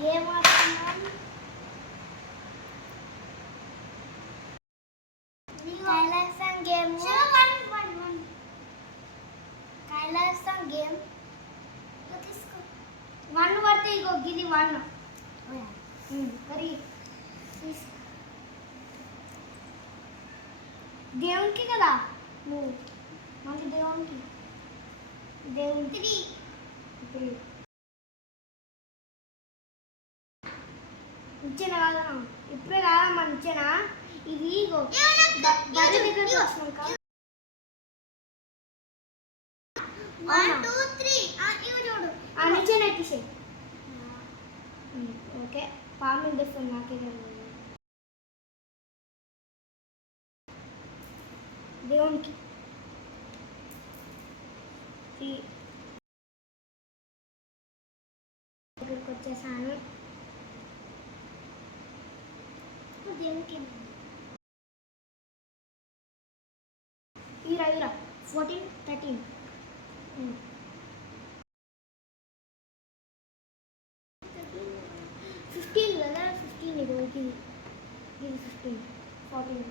గేమ్ ఆడుతున్నాం. కైలాసం గేమ్. కైలాసం గేమ్ తీసుకో. 1 పడితే ఇగో గిది 1. మరి దేవునికి కదా నువ్వు మళ్ళీ దేవునికి 3 ఇచ్చిన కాదా ఇప్పుడే కాదమ్మా ఇచ్చిన ఇది ఇగో బర్రె దగ్గరికి వచ్చినాక 1 2 3 ఇవి చూడు నిచ్చెన ఎక్కిసే. ఓకే పాము ఇండిస్తుంది నాకే దేవునికి ఇక్కడికి వచ్చేసాను. దేవునికి ఈరా 14 13 15 కదా 15 ఇది 15 14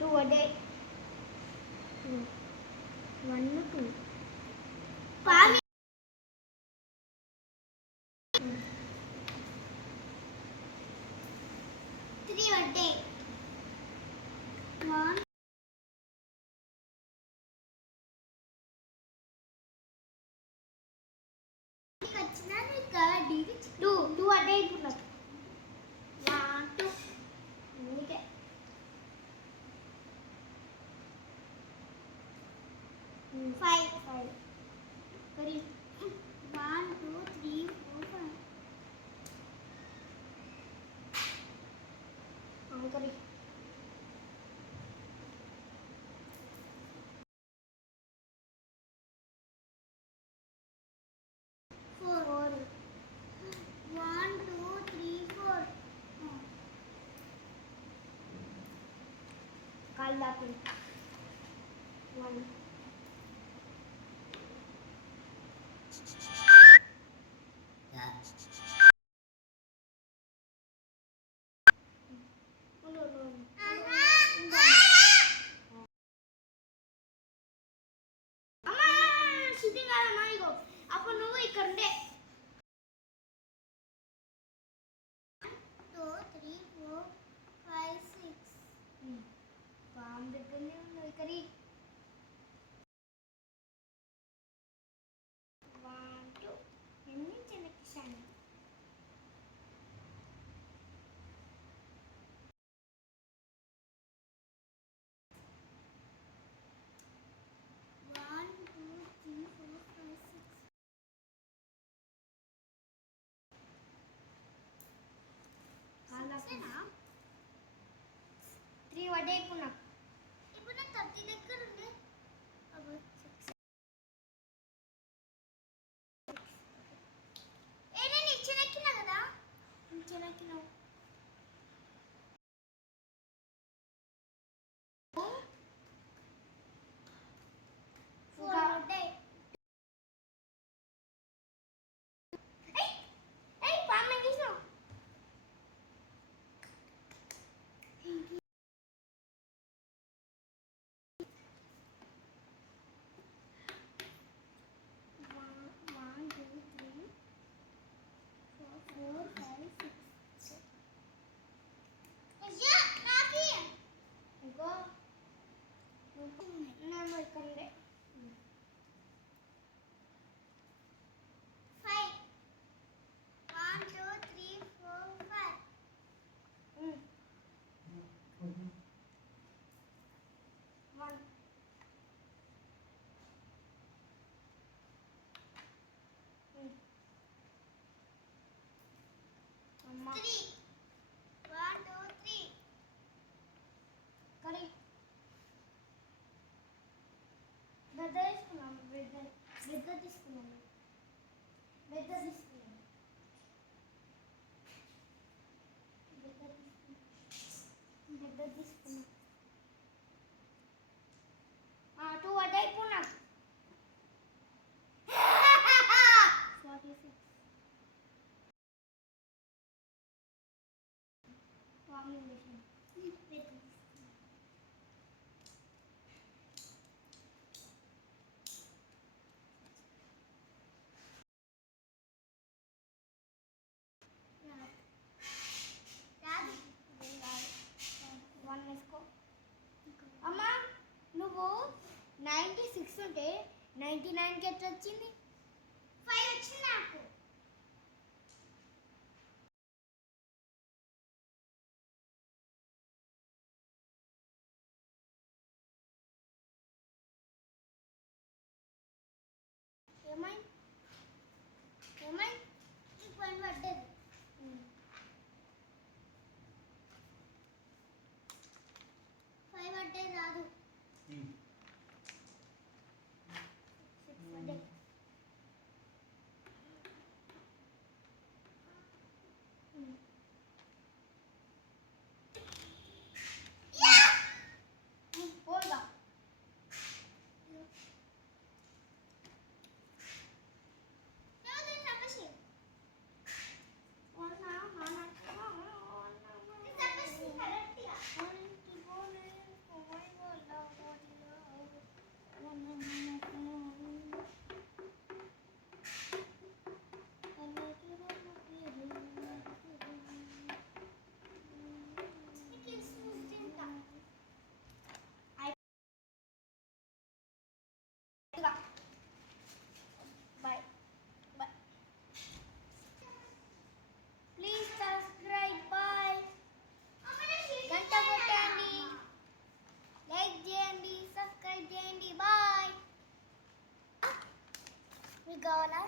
2 అడే 1 2 పామి 3 అడే 1 వచ్చినాను ఇక్కడ 2 అడే ఇప్పుడు 1 2 ఓకే 5 करी 1 2 3 4 5 हाँ करी 4 1 2 3 4 काल लाते 1 అప్పుడు నువ్వు ఇక్కడ ఉండే 2 3 4 5 6 పాము దగ్గరనే ఉన్నావు ఇక్కడ 1 2 ఎన్ని చిన్నకిసాను 1 2 3 4 5 6 3 వడ్డే ఇప్పుడు నా 30 దగ్గర ఉంది నేను ఇచ్చినక్కినా కదా ఇచ్చినక్కినావు 4 వడ్డే పాము తీసినావు 4 5 6 అయ్యా నాకి ఇంకో నేను ఇక్కడే 5 1 2 3 4 5 1 3 1 2 3 కరీ బెడ్ తీసుకున్నాం బెడ్ తీసుకున్నాం ఆ 2 అడే ఇప్పుడు 96 ఉంటే 99కి ఎట్లా వచ్చింది? 5 వచ్చింది నాకు. ఏమైంది? ఈ పని పడ్డది. 5 పడ్డది రాదు. 6 పడ్డది. పోదా Bye. Bye. Please subscribe. Bye. గంట కొట్టండి, లైక్ చేయండి, సబ్స్క్రైబ్ చేయండి. బాయ్. మీకు కావాలా?